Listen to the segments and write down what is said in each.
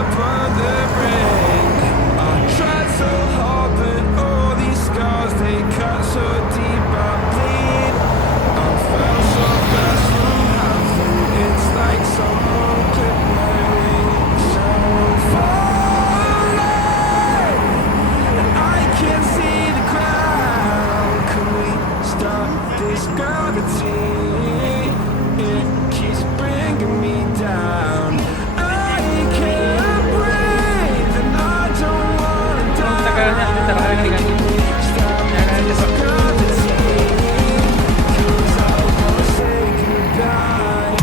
up on the brink. I tried so hard, but all these scars, they cut so deep, I bleed. I fell so fast from heaven, it's like someone clipped my wings. So I'm falling, and I can't see the ground. Can we stop this gravity? It keeps bringing me down. I can't breathe, and I don't wanna die. Stop this gravity, 'cause I wanna say goodbye.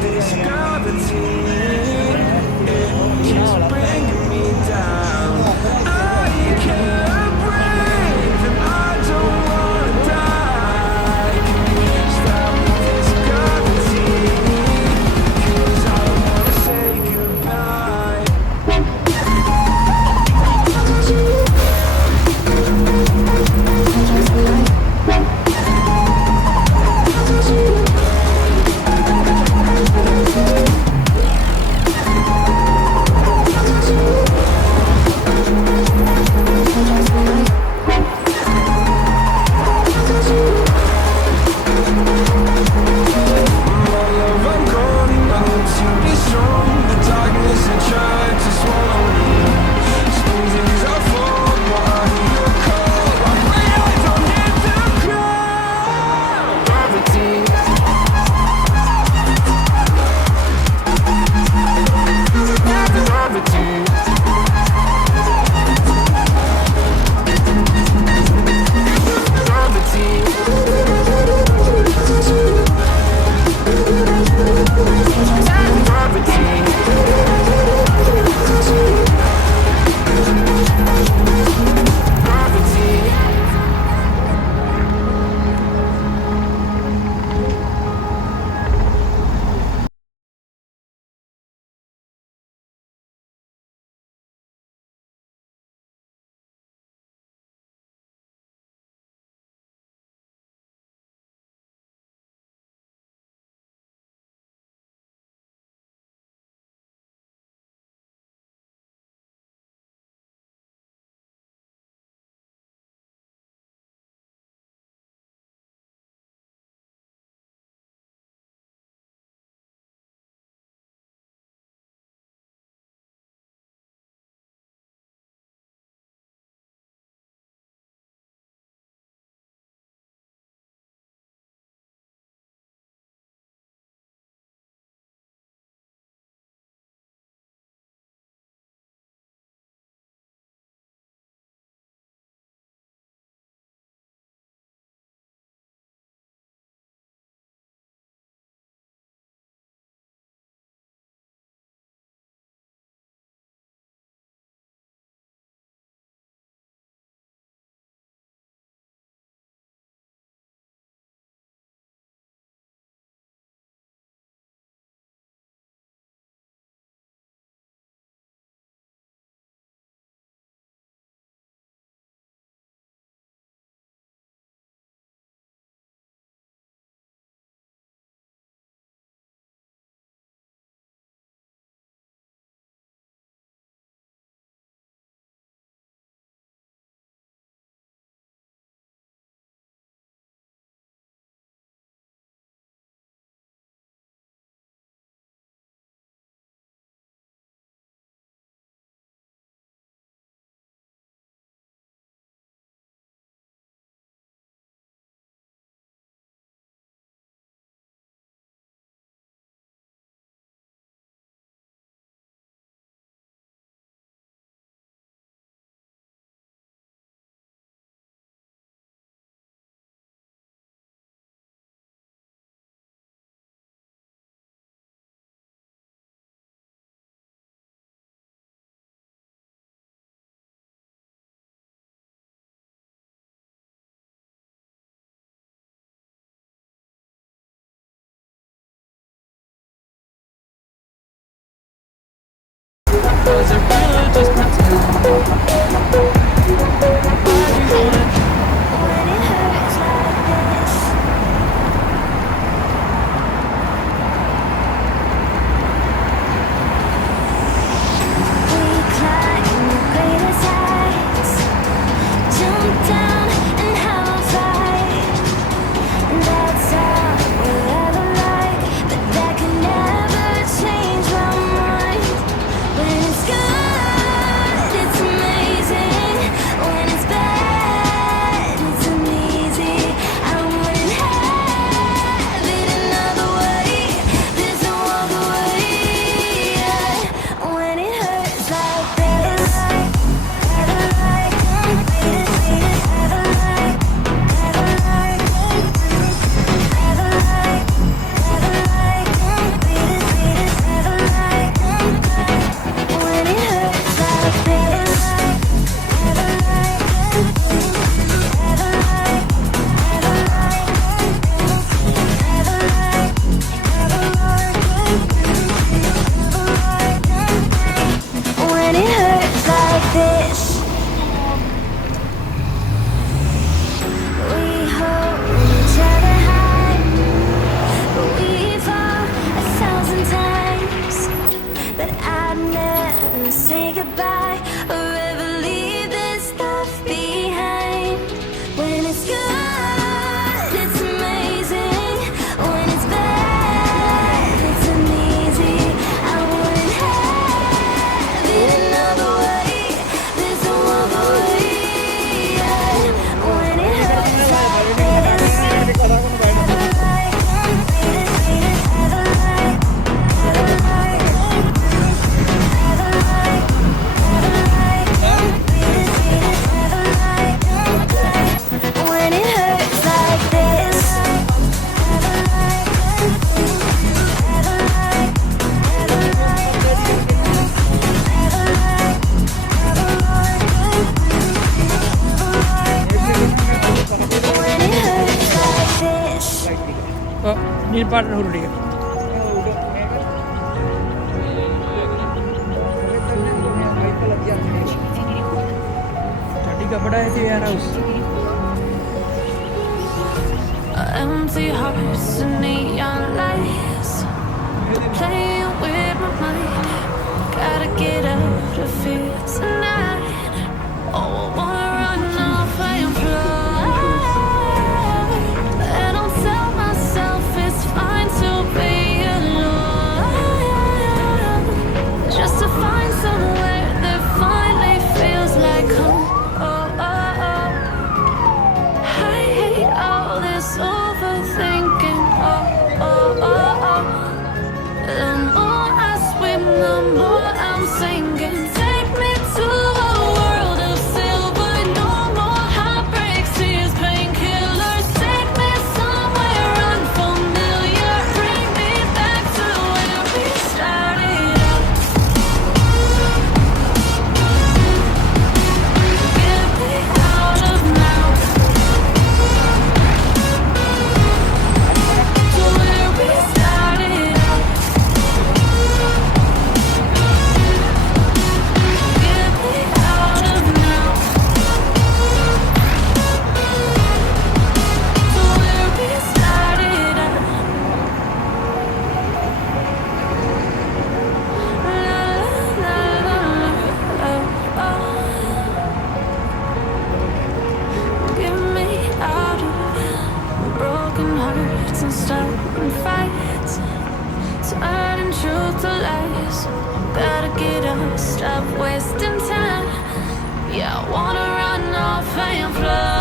This gravity, it keeps bringing me down. Was it real or just pretend? Why do you wanna? When it hurts like this, we climb the greatest heights, jump down and have a fight. That's all we'll ever like, but that can never change my mind. When it's good, it's amazing. When it's bad, it's uneasy. I wouldn't have it another way. There's no other way. When it hurts like this, ever like, ever like, ever like, ever like, ever like, ever like. When it hurts like this, ever like, ever like, ever like, ever like, ever like. When it hurts like this, we hold each other high, but we fall 1,000 times. But I'd never say goodbye or ever leave this stuff behind. When it's good, it's amazing. When it's bad, it's uneasy. I wouldn't have it another way. There's no other way. When it hurts like this, ever like, ever like, ever like. When it hurts like this, when it hurts like this. Ni partner huru dia. Tadi ka bada hai the warehouse. Empty hearts and neon lights, playing with my mind. Gotta get out of here tonight. Oh, I wanna run off and fly. And I'll tell myself it's fine to be alone, just to find somewhere that finally feels like home. Oh, oh, oh. I hate all this overthinking. Oh, oh, oh, oh. The more I swim, the more I'm sinking. Take me to a world of silver. No more heartbreaks, tears, painkillers. Take me somewhere unfamiliar. Bring me back to where we started out. Get me out of now. To where we started out. Get me out of now. To where we started out. La la la la, oh, oh. Get me out of broken hearts and stubborn fights, turning truth to lies. Gotta get up, stop wasting time. Yeah, I wanna run off and fly.